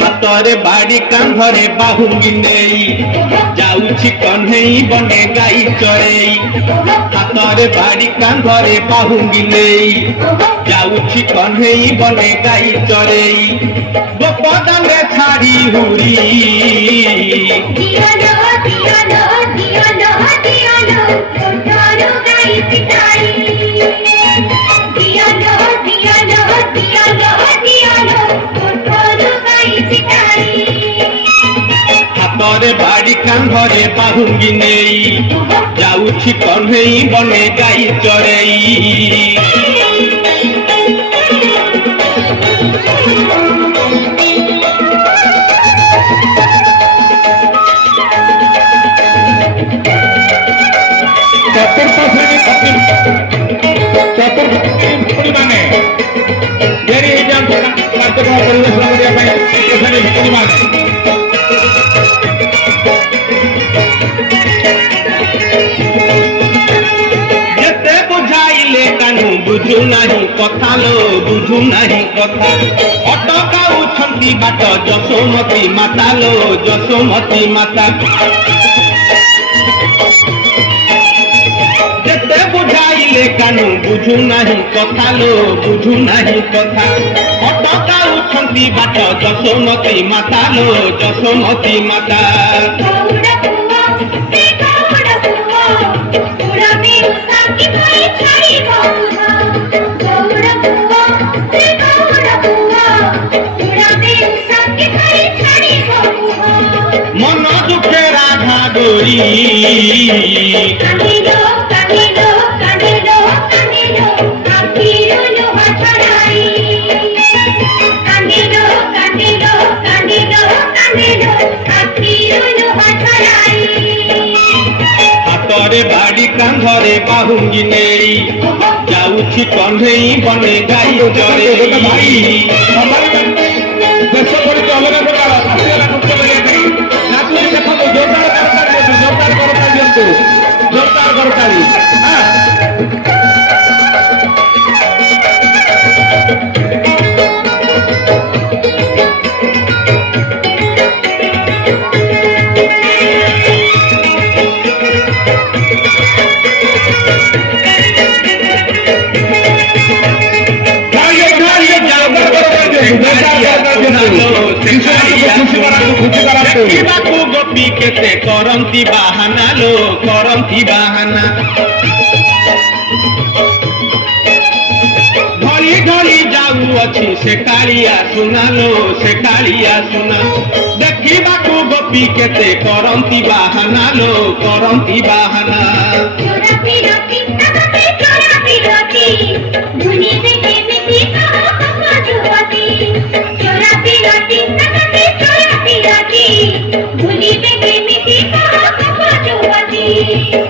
ହାତରେ ବାଡ଼ି କାନ୍ଧରେ ବାହୁଙ୍ଗି ନେଇ ଯାଉଛି କହ୍ନେଇ ବନେ ଗାଈ ଚରେଇ। ହାତରେ ବାଡ଼ି କାନ୍ଧରେ ବାହୁଙ୍ଗି ନେଇ ଯାଉଛି କହ୍ନେଇ ବନେ ଗାଈ ଚରେଇ। ଗୋପଦାନରେ ଛାଡ଼ି ହୁରି ହାତରେ ବାଡ଼ି କାନ୍ଧରେ ବାହୁଙ୍ଗି ନେଇ ଯାଉଛି କହ୍ନେଇ ବନେ ଗାଈ ଚରେଇ। ଚତୁର୍ଥ ଶ୍ରେଣୀ ମାନେ ତିଆରି ହେଇଯାଆନ୍ତି କାର୍ଯ୍ୟକ୍ରମ ପରିବେଷଣ କରିବା ପାଇଁ ଶ୍ରେଣୀ ଭିତ୍ତିମାନେ ଯେତେ ବୁଝାଇଲେ କାନୁ ବୁଝୁ ନାହିଁ କଥା ଲୋ ବୁଝୁ ନାହିଁ କଥା। ଅଟକାଉଛନ୍ତି ବାଟ ଯଶୋମତୀ ମାତା ଲୋ ଯଶୋମତୀ ମାତା। ଯେତେ ବୁଝାଇଲେ କାନୁ ବୁଝୁ ନାହିଁ କଥା ଲୋ ବୁଝୁ ନାହିଁ କଥା। ଅଟକାଉଛନ୍ତି ବାଟ ଯଶୋମତୀ ମାତା ଲୋ ଯଶୋମତୀ ମାତା। মন দুঃখে রাধা গরি হাতরে বাড়ি কান্ধরে বাহুঙ্গি নেই যাଉଛି কহ্নেই বনে গাଈ চরেই। ଦେଶ କରିକି ଅଲଗା ପ୍ରକାର ଆସିଗଲା ନୃତ୍ୟ କରିବା ପାଇଁ ନାଚୁରୀ ଦେଖନ୍ତୁ ଜୋରଦାର କରତାଳି ଦିଅନ୍ତୁ ଜୋରଦାର କରତାଳି ଦିଅନ୍ତୁ ଜୋରଦାର କରତାଳି। ଦେଖିବାକୁ ଗୋପୀ କେତେ କରନ୍ତି ବାହାନା ଲୋ କରନ୍ତି ବାହାନା। ଢଳି ଢଳି ଯାଉଅଛି ସେ କାଳିଆ ସୁନା ଲୋ ସେ କାଳିଆ ସୁନା। ଦେଖିବାକୁ ଗୋପୀ କେତେ କରନ୍ତି ବାହାନା ଲୋ କରନ୍ତି ବାହାନା।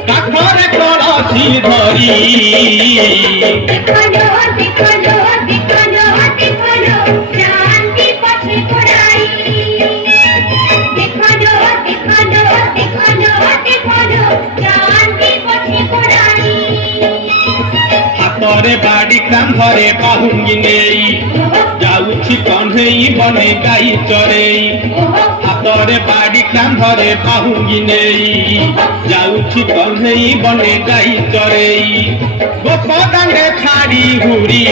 কাঠরে কলসি ধরি হাতরে বাড়ি কান্ধরে বাহুঙ্গি নেই যাଉଛି কহ্নেই বনে গাଈ চরেই। হাতরে বাড়ি কান্ধরে বাহুঙ্গি নেই যাଉଛି কহ্নেই বনে গাଈ চরেই। গোপদানে ছাড়ি হুরি